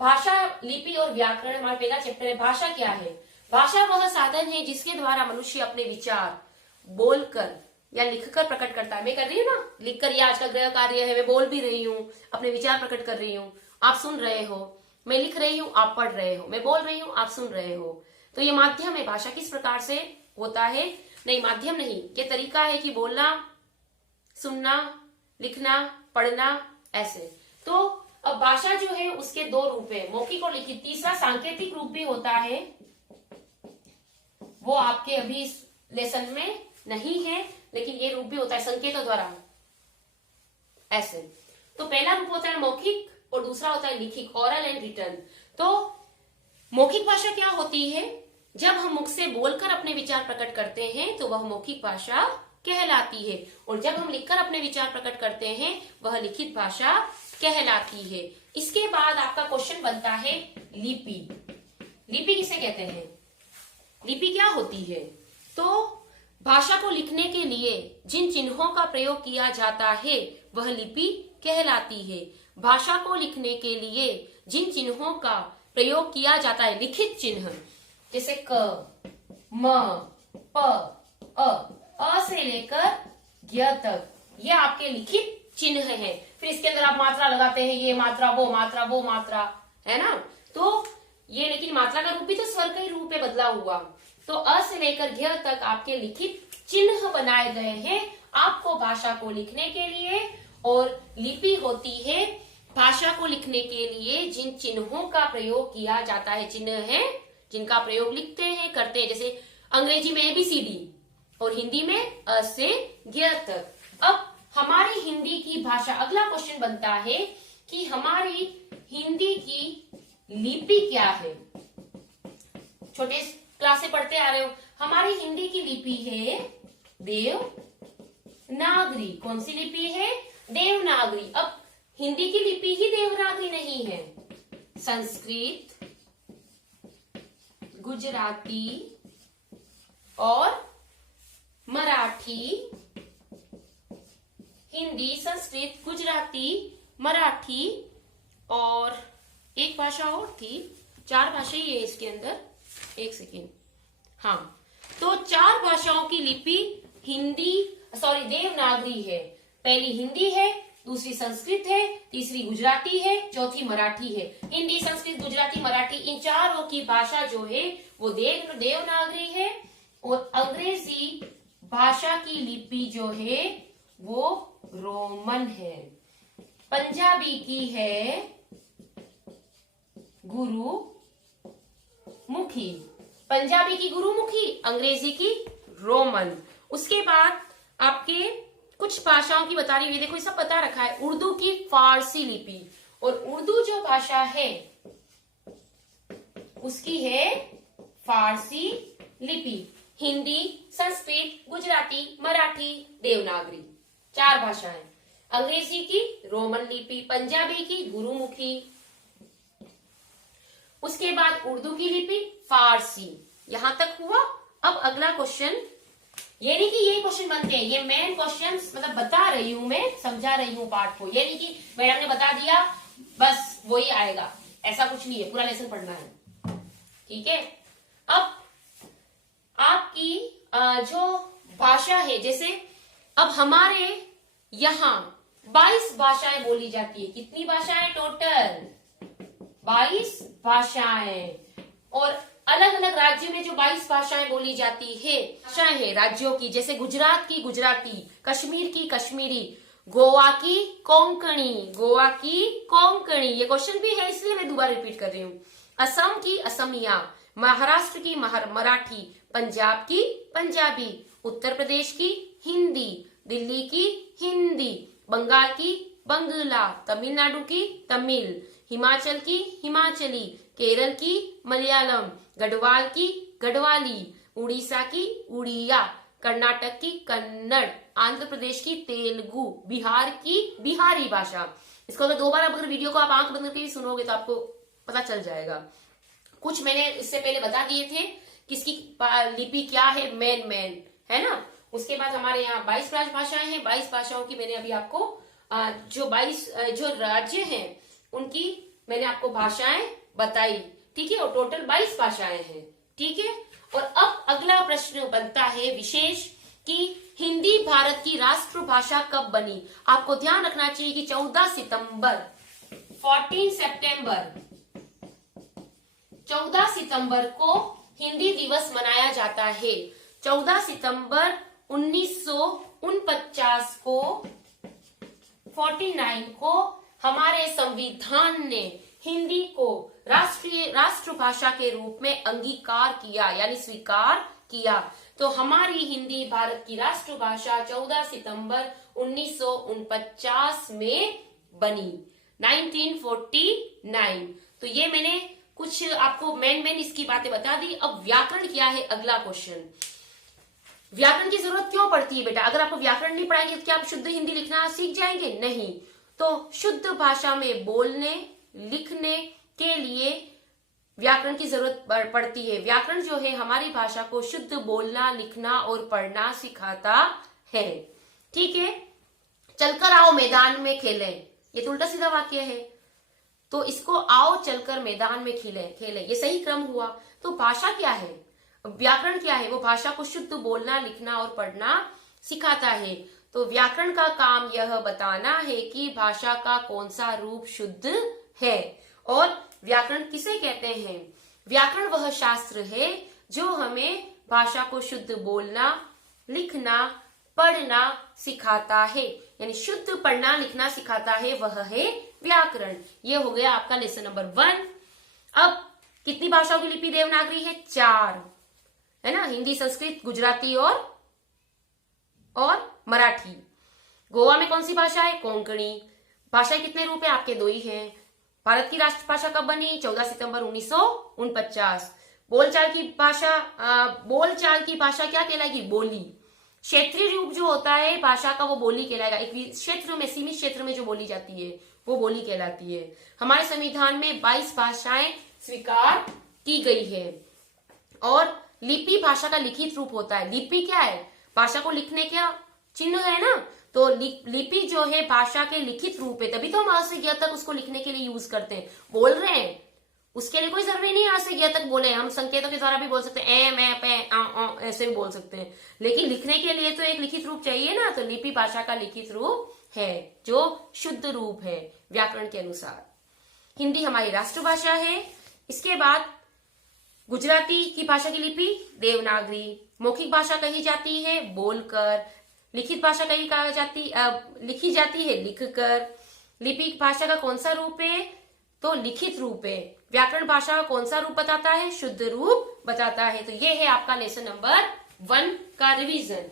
भाषा, लिपि और व्याकरण हमारा पहला चैप्टर है। भाषा क्या है? भाषा वह साधन है जिसके द्वारा मनुष्य अपने विचार बोलकर या लिखकर प्रकट करता है। मैं कर रही हूँ ना, लिखकर, ये आज का गृह कार्य है, मैं बोल भी रही हूँ, अपने विचार प्रकट कर रही हूँ, आप सुन रहे हो, मैं लिख रही हूँ, आप पढ़ रहे हो, मैं बोल रही हूँ, आप सुन रहे हो। तो ये माध्यम है। भाषा किस प्रकार से होता है? नहीं, माध्यम नहीं, ये तरीका है कि बोलना, सुनना, लिखना, पढ़ना, ऐसे। तो अब भाषा जो है उसके दो रूप है, मौखिक और लिखित। तीसरा सांकेतिक रूप भी होता है, वो आपके अभी इस लेसन में नहीं है, लेकिन ये रूप भी होता है संकेतों द्वारा, ऐसे। तो पहला रूप होता है मौखिक और दूसरा होता है लिखित, ओरल एंड रिटन। तो मौखिक भाषा क्या होती है? जब हम मुख से बोलकर अपने विचार प्रकट करते हैं तो वह मौखिक भाषा कहलाती है, और जब हम लिखकर अपने विचार प्रकट करते हैं वह लिखित भाषा कहलाती है। इसके बाद आपका क्वेश्चन बनता है लिपि। लिपि किसे कहते हैं? लिपि क्या होती है? तो भाषा को लिखने के लिए जिन चिन्हों का प्रयोग किया जाता है वह लिपि कहलाती है। भाषा को लिखने के लिए जिन चिन्हों का प्रयोग किया जाता है, लिखित चिन्ह, जैसे क, म, प, अ से लेकर ज्ञ तक, ये आपके लिखित चिन्ह है। फिर इसके अंदर आप मात्रा लगाते हैं, ये मात्रा, वो मात्रा, वो मात्रा, है ना। तो ये, लेकिन मात्रा का रूप भी तो स्वर का ही रूप है, बदला हुआ। तो अ से लेकर ज्ञ तक आपके लिखित चिन्ह बनाए गए हैं आपको भाषा को लिखने के लिए। और लिपि होती है भाषा को लिखने के लिए जिन चिन्हों का प्रयोग किया जाता है। चिन्ह है जिनका प्रयोग लिखते हैं, करते हैं, जैसे अंग्रेजी में ABCD और हिंदी में अ से ज्ञ तक। अब हमारी हिंदी की भाषा, अगला क्वेश्चन बनता है कि हमारी हिंदी की लिपि क्या है? छोटे क्लास से पढ़ते आ रहे हो। हमारी हिंदी की लिपि है देवनागरी। कौन सी लिपि है? देवनागरी। अब हिंदी की लिपि ही देवनागरी नहीं है, संस्कृत, गुजराती और मराठी, हिंदी, संस्कृत, गुजराती, मराठी और एक भाषा और थी। 4 भाषा ही है इसके अंदर। एक सेकेंड, हाँ। तो 4 भाषाओं की लिपि देवनागरी है। पहली हिंदी है, दूसरी संस्कृत है, तीसरी गुजराती है, चौथी मराठी है। हिंदी, संस्कृत, गुजराती, मराठी, इन चारों की भाषा जो है वो देवनागरी है। और अंग्रेजी भाषा की लिपि जो है वो रोमन है। पंजाबी की है गुरुमुखी, पंजाबी की गुरुमुखी, अंग्रेजी की रोमन। उसके बाद आपके कुछ भाषाओं की बता रही हुई, देखो ये सब बता रखा है। उर्दू की फारसी लिपि, और उर्दू जो भाषा है उसकी है फारसी लिपि। हिंदी, संस्कृत, गुजराती, मराठी, देवनागरी, 4 भाषाएं। अंग्रेजी की रोमन लिपि, पंजाबी की गुरुमुखी, उसके बाद उर्दू की लिपि फारसी। यहां तक हुआ। अब अगला क्वेश्चन, ये नहीं कि ये क्वेश्चन बनते हैं, ये मेन क्वेश्चन मतलब बता रही हूं मैं, समझा रही हूं पाठ को। ये नहीं कि मैडम ने बता दिया बस वही आएगा, ऐसा कुछ नहीं है, पूरा लेसन पढ़ना है, ठीक है। अब आपकी जो भाषा है, जैसे अब हमारे यहाँ 22 भाषाएं बोली जाती है। कितनी भाषाएं टोटल? 22 भाषाएं। और अलग अलग राज्य में जो 22 भाषाएं बोली जाती है, भाषाएं है राज्यों की, जैसे गुजरात की गुजराती, कश्मीर की कश्मीरी, गोवा की कोंकणी, गोवा की कोंकणी, ये क्वेश्चन भी है इसलिए मैं दोबारा रिपीट कर रही हूँ। असम की असमिया, महाराष्ट्र की मराठी, पंजाब की पंजाबी, उत्तर प्रदेश की हिंदी, दिल्ली की हिंदी, बंगाल की बंगला, तमिलनाडु की तमिल, हिमाचल की हिमाचली, केरल की मलयालम, गढ़वाल की गढ़वाली, उड़ीसा की उड़िया, कर्नाटक की कन्नड़, आंध्र प्रदेश की तेलुगु, बिहार की बिहारी भाषा। इसको अगर 2 बार अगर वीडियो को आप आंख बंद करके भी सुनोगे तो आपको पता चल जाएगा। कुछ मैंने इससे पहले बता दिए थे किसकी लिपि क्या है, मेन है ना। उसके बाद हमारे यहाँ 22 भाषाएं हैं। 22 भाषाओं की मैंने अभी आपको जो 22 जो राज्य हैं उनकी मैंने आपको भाषाएं बताई, ठीक है, और टोटल 22 भाषाएं हैं, ठीक है। और अब अगला प्रश्न बनता है विशेष कि हिंदी भारत की राष्ट्रभाषा कब बनी। आपको ध्यान रखना चाहिए कि 14 सितंबर 14 सितंबर को हिंदी दिवस मनाया जाता है। 14 सितंबर 1949 को 49 को हमारे संविधान ने हिंदी को राष्ट्रभाषा के रूप में अंगीकार किया, यानी स्वीकार किया। तो हमारी हिंदी भारत की राष्ट्रभाषा 14 सितंबर 1949 में बनी, 1949। तो ये मैंने कुछ आपको मेन इसकी बातें बता दी। अब व्याकरण क्या है, अगला क्वेश्चन। व्याकरण की जरूरत क्यों पड़ती है बेटा? अगर आपको व्याकरण नहीं पढ़ाएंगे तो क्या आप शुद्ध हिंदी लिखना सीख जाएंगे? नहीं। तो शुद्ध भाषा में बोलने लिखने के लिए व्याकरण की जरूरत पड़ती है। व्याकरण जो है हमारी भाषा को शुद्ध बोलना, लिखना और पढ़ना सिखाता है, ठीक है। चलकर आओ मैदान में खेलें, ये तो उल्टा सीधा वाक्य है, तो इसको आओ चलकर मैदान में खेलें ये सही क्रम हुआ। तो भाषा क्या है, व्याकरण क्या है? वो भाषा को शुद्ध बोलना, लिखना और पढ़ना सिखाता है। तो व्याकरण का काम यह बताना है कि भाषा का कौन सा रूप शुद्ध है। और व्याकरण किसे कहते हैं? व्याकरण वह शास्त्र है जो हमें भाषा को शुद्ध बोलना, लिखना, पढ़ना सिखाता है, यानी शुद्ध पढ़ना लिखना सिखाता है, वह है व्याकरण। ये हो गया आपका लेसन नंबर 1। अब कितनी भाषाओं की लिपि देवनागरी है? 4 है ना, हिंदी, संस्कृत, गुजराती और मराठी। गोवा में कौन सी भाषा है? कोंकणी। भाषा कितने रूप है? आपके 2 ही हैं। भारत की राष्ट्रभाषा कब बनी? 14 सितंबर 1949। बोलचाल की भाषा क्या कहलाएगी? बोली। क्षेत्रीय रूप जो होता है भाषा का वो बोली कहलाएगा। एक क्षेत्र में, सीमित क्षेत्र में जो बोली जाती है वो बोली कहलाती है। हमारे संविधान में 22 भाषाएं स्वीकार की गई है। और लिपि भाषा का लिखित रूप होता है। लिपि क्या है? भाषा को लिखने का चिन्ह है ना, तो लिपि जो है भाषा के लिखित रूप है, तभी तो हम आ से ज्ञ तक उसको लिखने के लिए यूज करते हैं। बोल रहे हैं उसके लिए कोई जरूरी नहीं आ से ज्ञ तक बोले, हम संकेतों के द्वारा भी बोल सकते हैं, ए, मैं, पे, ऐसे भी बोल सकते हैं। लेकिन लिखने के लिए तो एक लिखित रूप चाहिए ना, तो लिपि भाषा का लिखित रूप है जो शुद्ध रूप है व्याकरण के अनुसार। हिंदी हमारी राष्ट्रभाषा है। इसके बाद गुजराती की भाषा की लिपि देवनागरी। मौखिक भाषा कही जाती है बोलकर। लिखित भाषा लिखी जाती है लिखकर। लिपि भाषा का कौन सा रूप है? तो लिखित रूप है। व्याकरण भाषा का कौन सा रूप बताता है? शुद्ध रूप बताता है। तो ये है आपका लेसन नंबर 1 का रिवीजन।